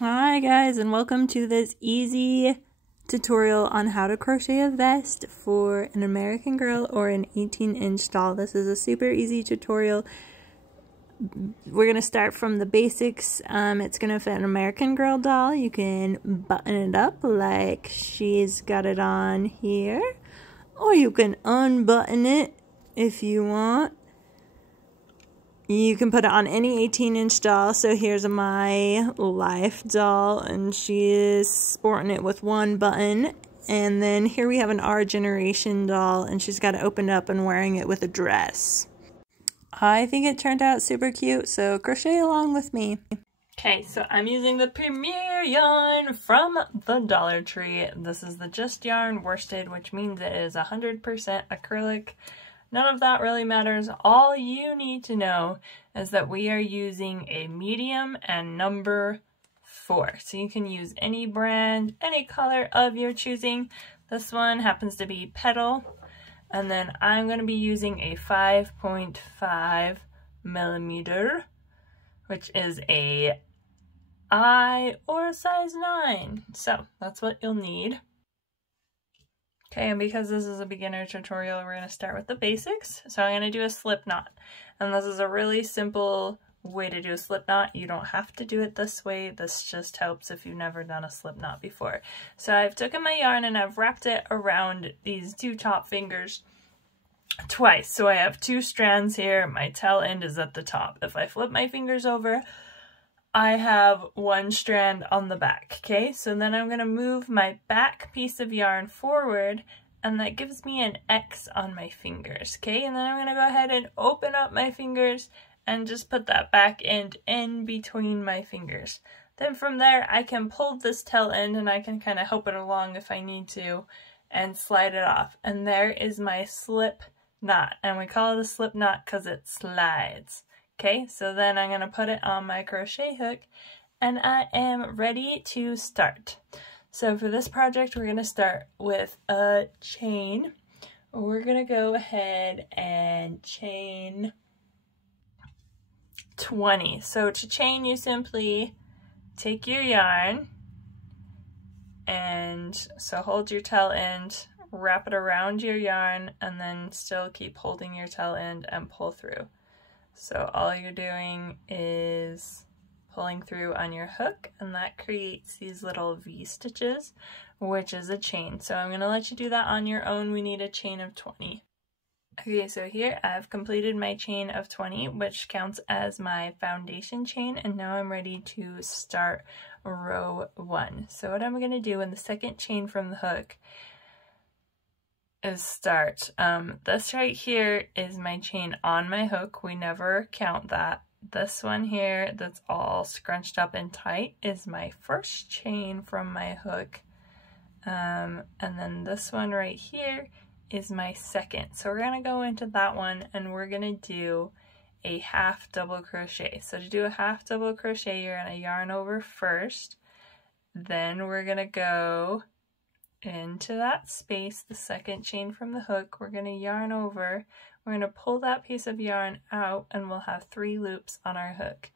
Hi guys, and welcome to this easy tutorial on how to crochet a vest for an American girl or an 18-inch doll. This is a super easy tutorial. We're going to start from the basics. It's going to fit an American girl doll. You can button it up like she's got it on here, or you can unbutton it if you want. You can put it on any 18-inch doll. So here's my Life doll, and she is sporting it with one button. And then here we have an Our Generation doll, and she's got it opened up and wearing it with a dress. I think it turned out super cute, so crochet along with me. Okay, so I'm using the Premier yarn from the Dollar Tree. This is the Just Yarn worsted, which means it is 100% acrylic. None of that really matters. All you need to know is that we are using a medium and number 4. So you can use any brand, any color of your choosing. This one happens to be Petal. And then I'm going to be using a 5.5 millimeter, which is a I or a size 9. So that's what you'll need. Okay, and because this is a beginner tutorial, we're going to start with the basics. So I'm going to do a slip knot. And this is a really simple way to do a slip knot. You don't have to do it this way. This just helps if you've never done a slip knot before. So I've taken my yarn and I've wrapped it around these 2 top fingers twice. So I have 2 strands here. My tail end is at the top. If I flip my fingers over, I have 1 strand on the back, okay? So then I'm going to move my back piece of yarn forward, and that gives me an X on my fingers, okay? And then I'm going to go ahead and open up my fingers and just put that back end in between my fingers. Then from there, I can pull this tail end, and I can kind of help it along if I need to, and slide it off. And there is my slip knot, and we call it a slip knot because it slides. Okay, so then I'm going to put it on my crochet hook, and I am ready to start. So for this project, we're going to start with a chain. We're going to go ahead and chain 20. So to chain, you simply take your yarn, and so hold your tail end, wrap it around your yarn, and then still keep holding your tail end and pull through. So all you're doing is pulling through on your hook, and that creates these little V stitches, which is a chain. So I'm going to let you do that on your own. We need a chain of 20. Okay, so here I've completed my chain of 20, which counts as my foundation chain, and now I'm ready to start row 1. So what I'm going to do in the second chain from the hook is start. This right here is my chain on my hook. We never count that. This one here that's all scrunched up and tight is my first chain from my hook. And then this one right here is my second. So we're going to go into that one, and we're going to do a half double crochet. So to do a half double crochet, you're going to yarn over first. Then we're going to go into that space, the second chain from the hook. We're going to yarn over, we're going to pull that piece of yarn out, and we'll have 3 loops on our hook.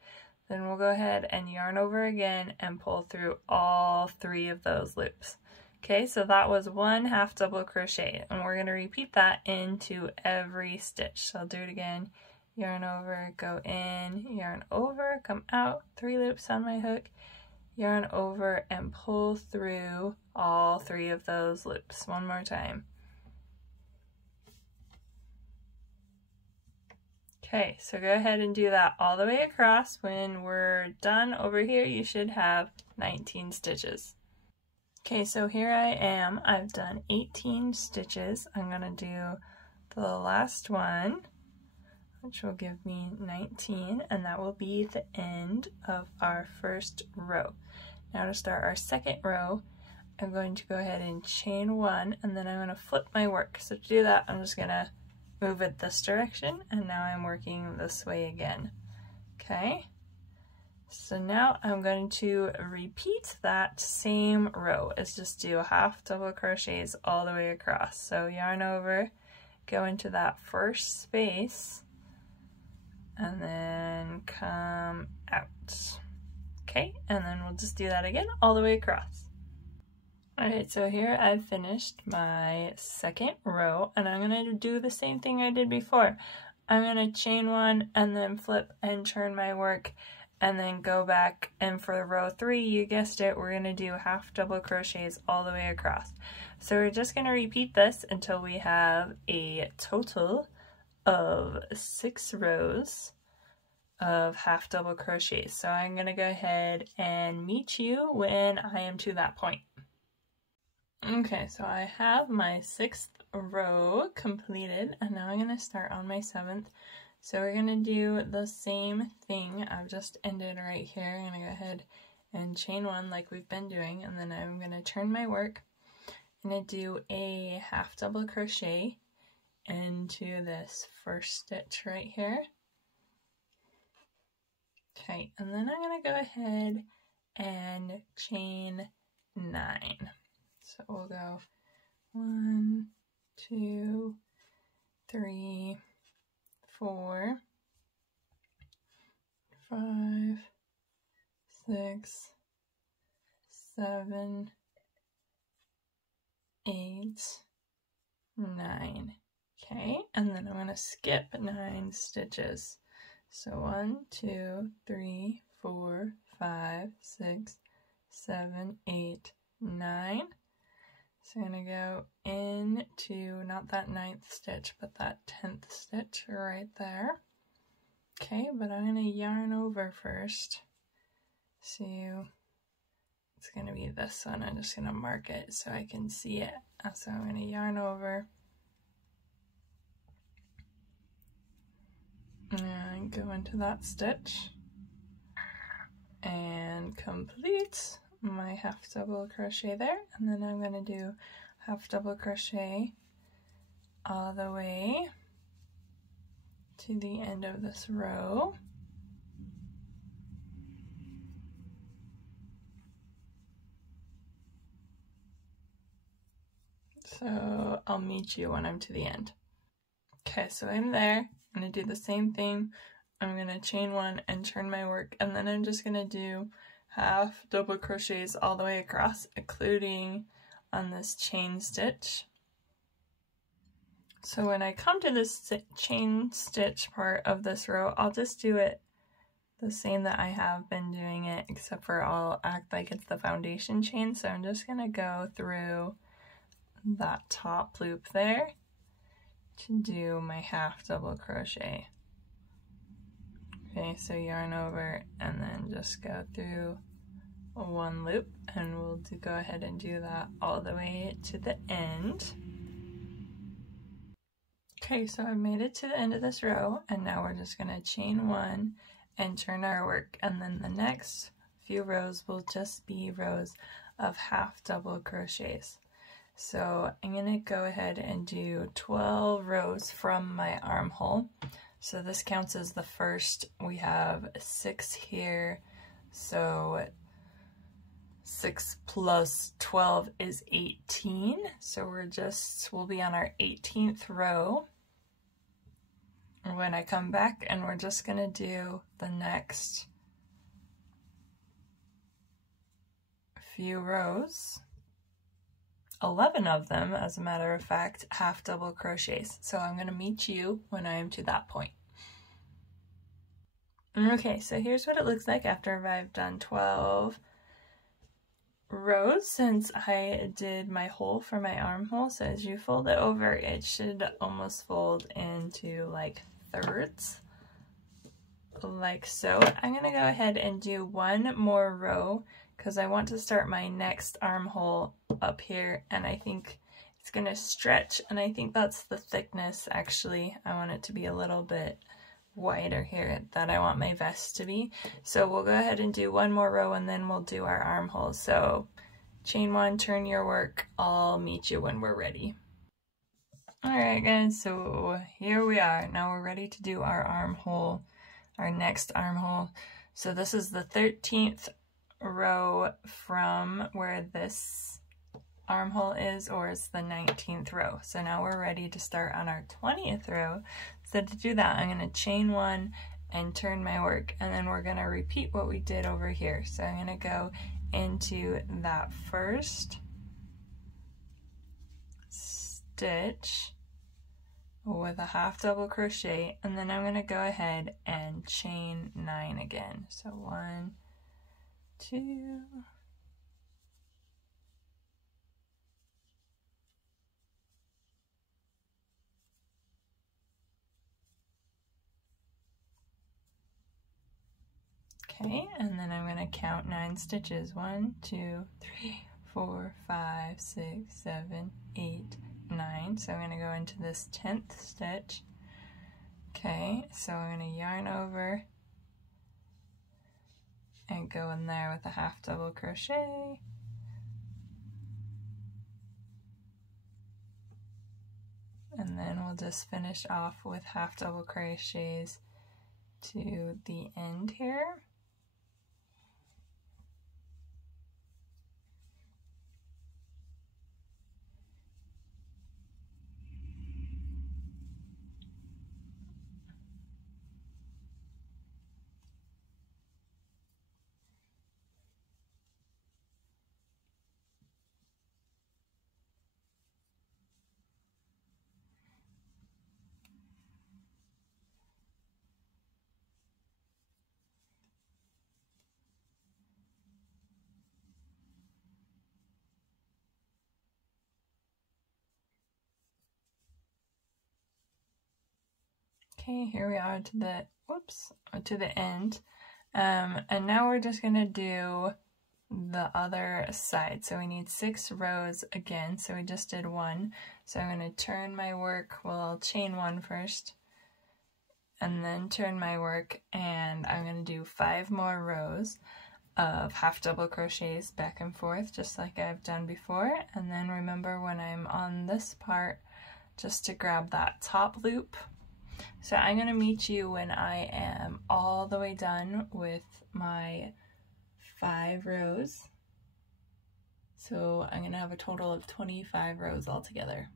Then we'll go ahead and yarn over again and pull through all 3 of those loops. Okay, so that was 1 half double crochet, and we're going to repeat that into every stitch. So I'll do it again. Yarn over, go in, yarn over, come out, 3 loops on my hook, yarn over, and pull through all 3 of those loops. One more time. Okay, so go ahead and do that all the way across. When we're done over here, you should have 19 stitches. Okay, so here I am. I've done 18 stitches. I'm going to do the last one, which will give me 19, and that will be the end of our first row. Now to start our second row, I'm going to go ahead and chain 1, and then I'm going to flip my work. So to do that, I'm just going to move it this direction, and now I'm working this way again. Okay, so now I'm going to repeat that same row. It's just do half double crochets all the way across. So yarn over, go into that first space, and then come out. Okay, and then we'll just do that again all the way across. Alright, so here I've finished my second row, and I'm going to do the same thing I did before. I'm going to chain one and then flip and turn my work and then go back, and for row 3, you guessed it, we're going to do half double crochets all the way across. So we're just going to repeat this until we have a total of 6 rows of half double crochets. So I'm going to go ahead and meet you when I am to that point. Okay, so I have my 6th row completed, and now I'm going to start on my 7th. So we're going to do the same thing. I've just ended right here. I'm going to go ahead and chain one like we've been doing, and then I'm going to turn my work. I'm going to do a half double crochet into this first stitch right here. Okay, and then I'm going to go ahead and chain 9. So we'll go 1, 2, 3, 4, 5, 6, 7, 8, 9. Okay, and then I'm going to skip 9 stitches. So 1, 2, 3, 4, 5, 6, 7, 8, 9. So I'm going to go into, not that 9th stitch, but that 10th stitch right there. Okay, but I'm going to yarn over first. So it's going to be this one. I'm just going to mark it so I can see it. So I'm going to yarn over. And go into that stitch. And complete my half double crochet there, and then I'm going to do half double crochet all the way to the end of this row. So I'll meet you when I'm to the end. Okay, so I'm there. I'm going to do the same thing. I'm going to chain one and turn my work, and then I'm just going to do half double crochets all the way across, including on this chain stitch. So when I come to this chain stitch part of this row, I'll just do it the same that I have been doing it, except for I'll act like it's the foundation chain. So I'm just going to go through that top loop there to do my half double crochet. Okay, so yarn over and then just go through one loop, and we'll go ahead and do that all the way to the end. Okay, so I've made it to the end of this row, and now we're just going to chain one and turn our work, and then the next few rows will just be rows of half double crochets. So I'm going to go ahead and do 12 rows from my armhole. So this counts as the first. We have 6 here, so 6 plus 12 is 18. So we'll be on our 18th row when I come back, and we're just going to do the next few rows. 11 of them, as a matter of fact, half double crochets. So I'm going to meet you when I am to that point. Okay, so here's what it looks like after I've done 12 rows since I did my hole for my armhole. So as you fold it over, it should almost fold into like thirds, like so. I'm going to go ahead and do one more row because I want to start my next armhole up here, and I think it's going to stretch, and I think that's the thickness actually. I want it to be a little bit wider here that I want my vest to be. So we'll go ahead and do one more row, and then we'll do our armholes. So chain one, turn your work. I'll meet you when we're ready. Alright guys, so here we are. Now we're ready to do our armhole, our next armhole. So this is the 13th row from where this armhole is, or it's the 19th row. So now we're ready to start on our 20th row. So to do that, I'm going to chain one and turn my work, and then we're gonna repeat what we did over here. So I'm gonna go into that first stitch with a half double crochet, and then I'm gonna go ahead and chain 9 again. So 1, 2, okay, and then I'm going to count 9 stitches. 1, 2, 3, 4, 5, 6, 7, 8, 9. So I'm going to go into this 10th stitch. Okay, so I'm going to yarn over and go in there with a half double crochet. And then we'll just finish off with half double crochets to the end here. Okay, here we are to the, whoops, to the end. And now we're just gonna do the other side. So we need 6 rows again. So we just did 1. So I'm gonna turn my work, well, I'll chain 1 first, and then turn my work, and I'm gonna do 5 more rows of half double crochets back and forth, just like I've done before. And then remember, when I'm on this part, just to grab that top loop. So I'm going to meet you when I am all the way done with my 5 rows. So I'm going to have a total of 25 rows altogether.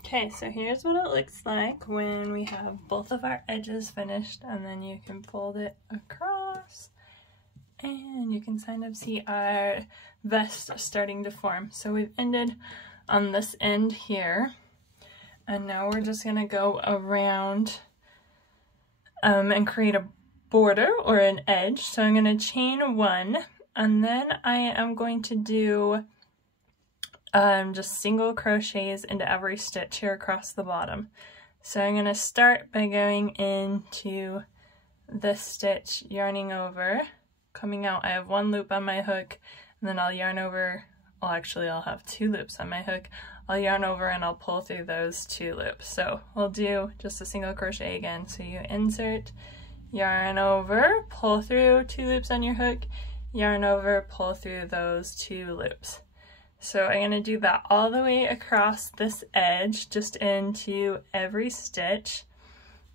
Okay, so here's what it looks like when we have both of our edges finished, and then you can fold it across and you can kind of see our vest starting to form. So we've ended on this end here. And now we're just gonna go around and create a border or an edge. So I'm gonna chain 1, and then I am going to do just single crochets into every stitch here across the bottom. So I'm gonna start by going into this stitch, yarning over, coming out. I have 1 loop on my hook, and then I'll yarn over. Well, actually I'll have 2 loops on my hook. I'll yarn over and I'll pull through those 2 loops. So we'll do just a single crochet again. So you insert, yarn over, pull through 2 loops on your hook, yarn over, pull through those 2 loops. So I'm going to do that all the way across this edge, just into every stitch.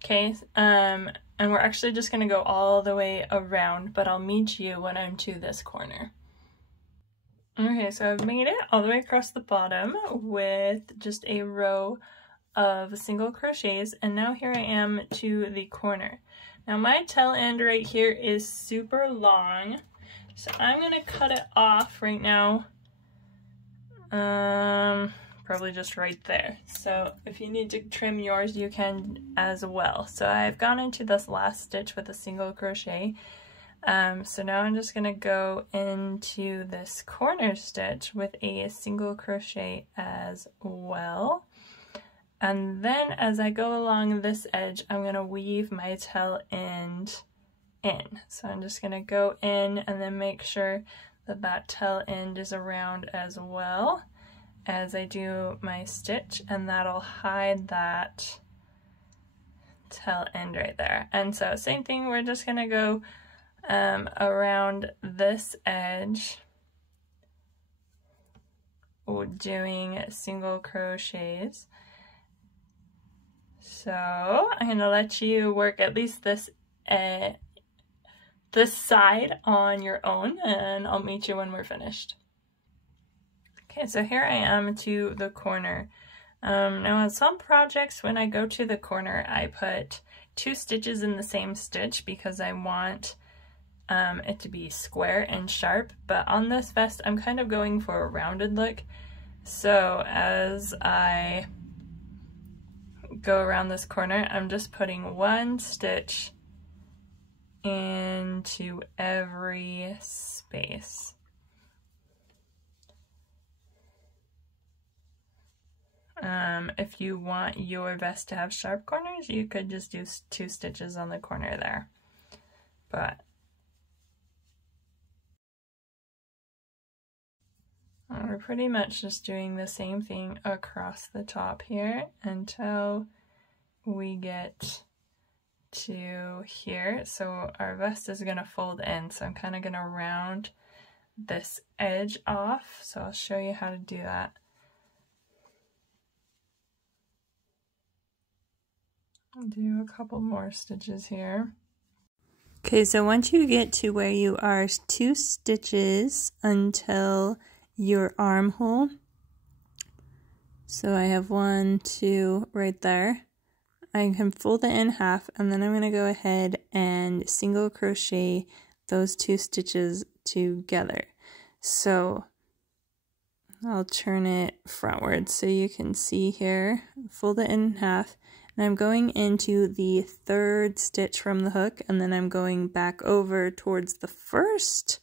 Okay, and we're actually just going to go all the way around, but I'll meet you when I'm to this corner. Okay, so I've made it all the way across the bottom with just a row of single crochets, and now here I am to the corner. Now my tail end right here is super long, so I'm gonna cut it off right now, probably just right there. So if you need to trim yours, you can as well. So I've gone into this last stitch with a single crochet. So now I'm just going to go into this corner stitch with a single crochet as well. And then as I go along this edge, I'm going to weave my tail end in. So I'm just going to go in and then make sure that that tail end is around as well as I do my stitch, and that'll hide that tail end right there. And so same thing, we're just going to go around this edge, doing single crochets. So I'm going to let you work at least this side on your own, and I'll meet you when we're finished. Okay, so here I am to the corner. Now on some projects, when I go to the corner, I put 2 stitches in the same stitch because I want it to be square and sharp, but on this vest I'm kind of going for a rounded look. So as I go around this corner, I'm just putting 1 stitch into every space. If you want your vest to have sharp corners, you could just do 2 stitches on the corner there. But we're pretty much just doing the same thing across the top here until we get to here. So our vest is going to fold in, so I'm kind of going to round this edge off. So I'll show you how to do that. I'll do a couple more stitches here. Okay, so once you get to where you are 2 stitches until your armhole, so I have 1, 2 right there, I can fold it in half, and then I'm going to go ahead and single crochet those 2 stitches together. So I'll turn it frontwards so you can see here, fold it in half, and I'm going into the 3rd stitch from the hook, and then I'm going back over towards the 1st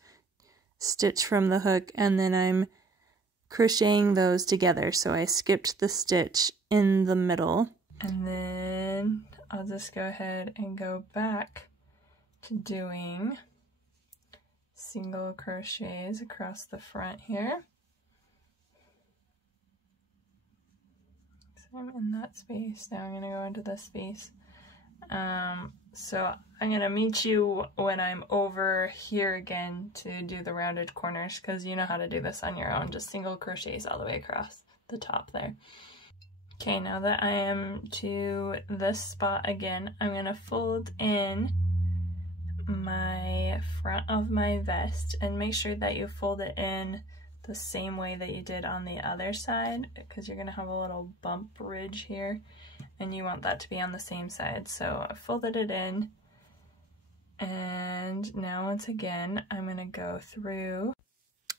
stitch from the hook, and then I'm crocheting those together. So I skipped the stitch in the middle, and then I'll just go ahead and go back to doing single crochets across the front here. So I'm in that space. Now I'm going to go into this space. So I'm going to meet you when I'm over here again to do the rounded corners, because you know how to do this on your own. Just single crochets all the way across the top there. Okay, now that I am to this spot again, I'm going to fold in my front of my vest, and make sure that you fold it in the same way that you did on the other side, because you're going to have a little bump ridge here, and you want that to be on the same side. So I folded it in, and now once again I'm going to go through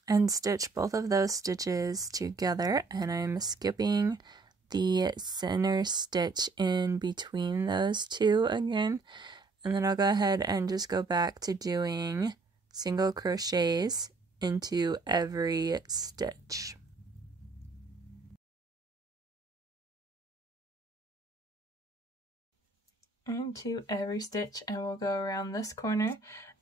and stitch both of those stitches together, and I'm skipping the center stitch in between those 2 again, and then I'll go ahead and just go back to doing single crochets into every stitch. Into every stitch, and we'll go around this corner,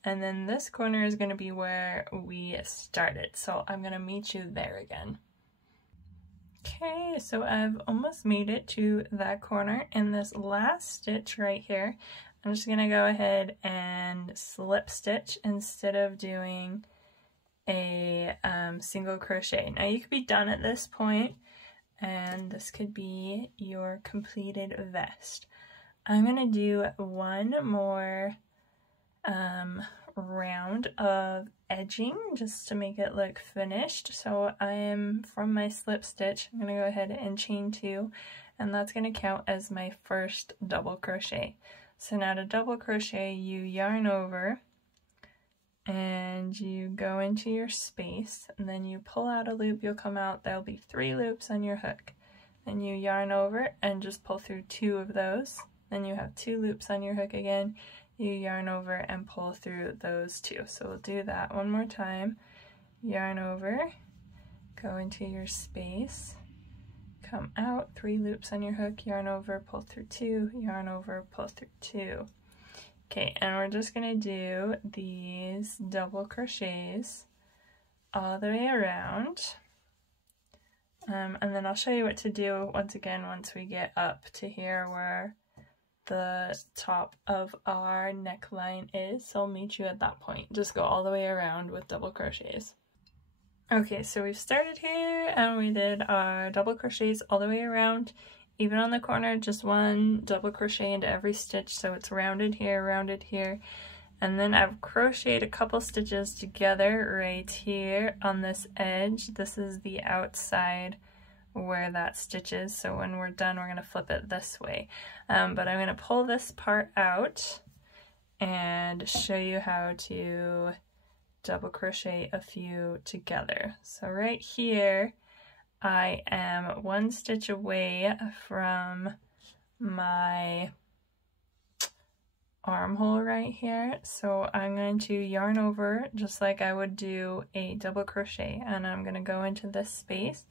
and then this corner is going to be where we started, so I'm going to meet you there again. Okay, so I've almost made it to that corner. In this last stitch right here, I'm just going to go ahead and slip stitch instead of doing a single crochet. Now you could be done at this point, and this could be your completed vest. I'm going to do one more round of edging just to make it look finished. So I am, from my slip stitch, I'm going to go ahead and chain 2, and that's going to count as my first double crochet. So now to double crochet, you yarn over and you go into your space, and then you pull out a loop. You'll come out, there'll be 3 loops on your hook. Then you yarn over and just pull through 2 of those. Then you have 2 loops on your hook again. You yarn over and pull through those 2. So we'll do that one more time. Yarn over, go into your space, come out, 3 loops on your hook, yarn over, pull through 2, yarn over, pull through 2. Okay, and we're just going to do these double crochets all the way around. And then I'll show you what to do once again once we get up to here where the top of our neckline is. So I'll meet you at that point. Just go all the way around with double crochets. Okay, so we've started here and we did our double crochets all the way around. Even on the corner, just 1 double crochet into every stitch, so it's rounded here, and then I've crocheted a couple stitches together right here on this edge. This is the outside where that stitch is. So when we're done, we're going to flip it this way. But I'm going to pull this part out and show you how to double crochet a few together. So right here, I am 1 stitch away from my armhole right here. So I'm going to yarn over just like I would do a double crochet, and I'm going to go into this space,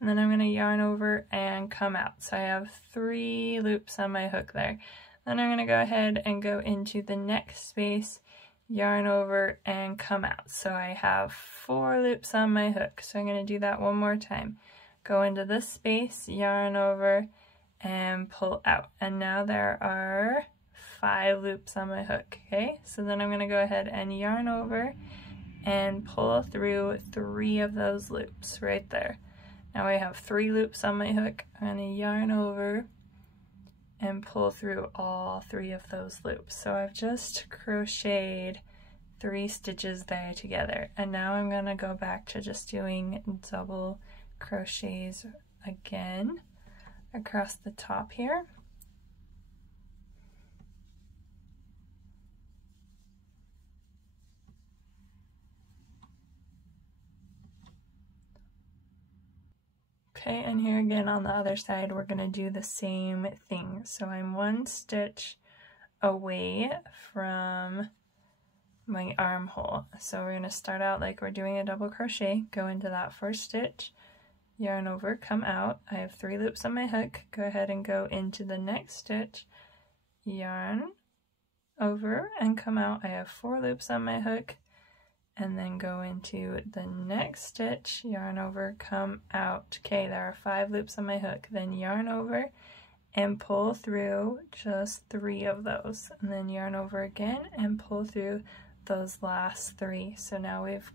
and then I'm going to yarn over and come out. So I have 3 loops on my hook there. Then I'm going to go ahead and go into the next space, yarn over and come out. So I have 4 loops on my hook. So I'm going to do that one more time. Go into this space, yarn over and pull out. And now there are 5 loops on my hook. Okay, so then I'm going to go ahead and yarn over and pull through 3 of those loops right there. Now I have 3 loops on my hook. I'm going to yarn over and pull through all 3 of those loops. So I've just crocheted 3 stitches there together, and now I'm going to go back to just doing double crochets again across the top here. Okay, and here again on the other side, we're going to do the same thing. So I'm 1 stitch away from my armhole. So we're going to start out like we're doing a double crochet, go into that first stitch, yarn over, come out. I have 3 loops on my hook. Go ahead and go into the next stitch, yarn over and come out. I have 4 loops on my hook, and then go into the next stitch, yarn over, come out. Okay, there are 5 loops on my hook. Then yarn over and pull through just 3 of those, and then yarn over again and pull through those last 3. So now we've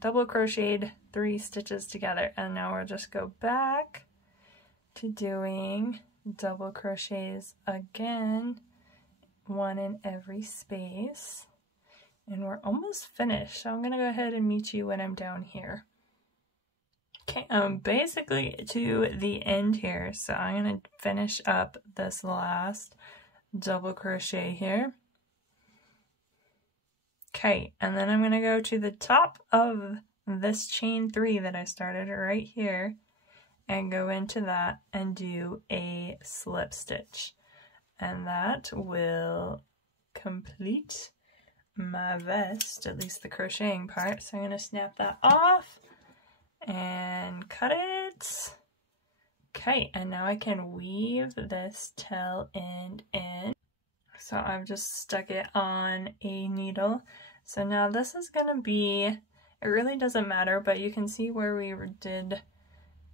double crocheted 3 stitches together, and now we'll just go back to doing double crochets again, 1 in every space. And we're almost finished, so I'm going to go ahead and meet you when I'm down here. Okay, I'm basically to the end here, so I'm going to finish up this last double crochet here. Okay, and then I'm going to go to the top of this chain 3 that I started right here and go into that and do a slip stitch. And that will complete my vest, at least the crocheting part. So I'm going to snap that off and cut it. Okay, and now I can weave this tail end in. So I've just stuck it on a needle. So now this is going to be, it really doesn't matter, but you can see where we did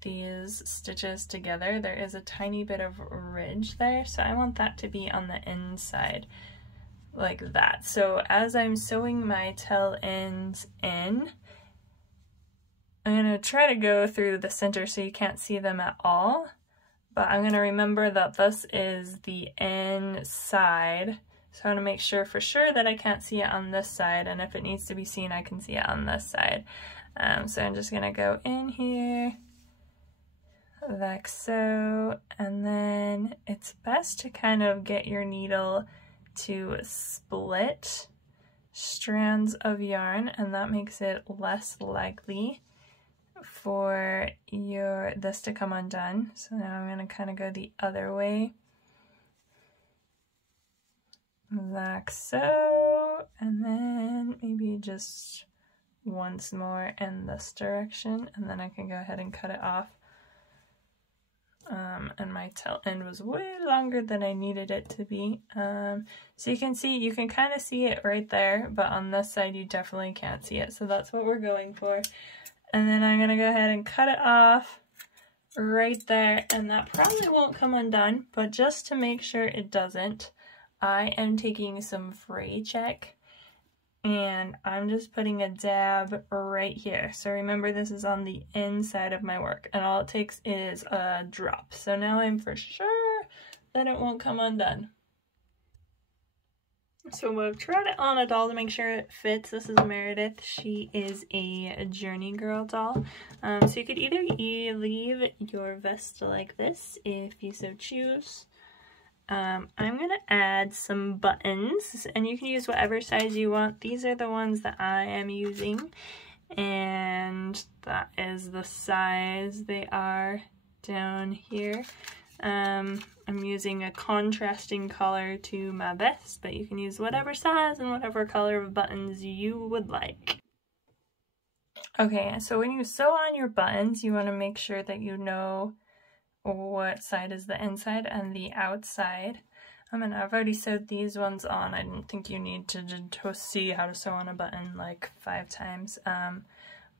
these stitches together, there is a tiny bit of ridge there, so I want that to be on the inside like that. So as I'm sewing my tail ends in, I'm going to try to go through the center so you can't see them at all, but I'm going to remember that this is the inside, so I want to make sure for sure that I can't see it on this side, and if it needs to be seen I can see it on this side. So I'm just going to go in here like so, and then it's best to kind of get your needle to split strands of yarn, and that makes it less likely for this to come undone. So now I'm going to kind of go the other way like so, and then maybe just once more in this direction, and then I can go ahead and cut it off. And my tail end was way longer than I needed it to be. So you can kind of see it right there, but on this side you definitely can't see it. So that's what we're going for. And then I'm gonna go ahead and cut it off right there, and that probably won't come undone, but just to make sure it doesn't, I am taking some fray check and I'm just putting a dab right here. So remember, this is on the inside of my work, and all it takes is a drop. So now I'm for sure that it won't come undone. So I've tried it on a doll to make sure it fits. This is Meredith. She is a Journey Girl doll. So you could either leave your vest like this if you so choose. I'm going to add some buttons, and you can use whatever size you want. These are the ones that I am using, and that is the size they are down here. I'm using a contrasting color to my vest, but you can use whatever size and whatever color of buttons you would like. Okay, so when you sew on your buttons, you want to make sure that you know what side is the inside and the outside. And I've already sewed these ones on. I don't think you need to see how to sew on a button like 5 times.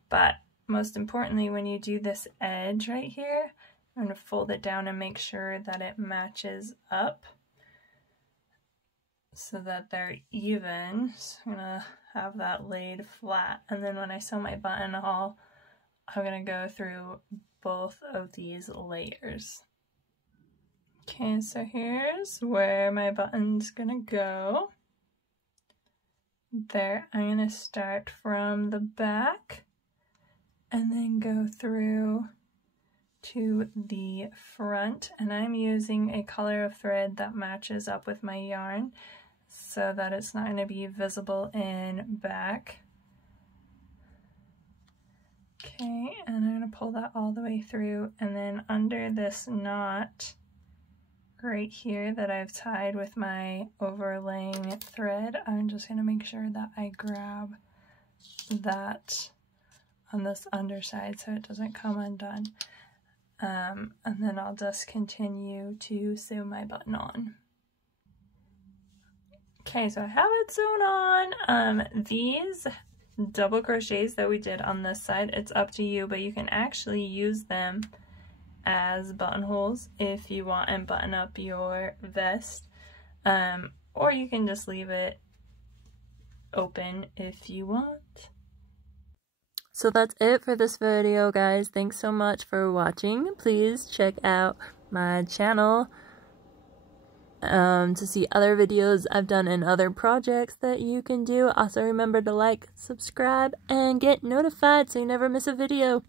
But most importantly, when you do this edge right here, I'm going to fold it down and make sure that it matches up so that they're even. So I'm going to have that laid flat, and then when I sew my buttonhole, I'm going to go through both of these layers. Okay, so here's where my button's going to go. There, I'm going to start from the back and then go through to the front, and I'm using a color of thread that matches up with my yarn so that it's not going to be visible in back. Okay, and I'm going to pull that all the way through, and then under this knot right here that I've tied with my overlaying thread, I'm just going to make sure that I grab that on this underside so it doesn't come undone. And then I'll just continue to sew my button on. Okay, so I have it sewn on. These double crochets that we did on this side, it's up to you, but you can actually use them as buttonholes if you want and button up your vest, or you can just leave it open if you want. So that's it for this video, guys. Thanks so much for watching. Please check out my channel to see other videos I've done and other projects that you can do. Also remember to like, subscribe, and get notified so you never miss a video.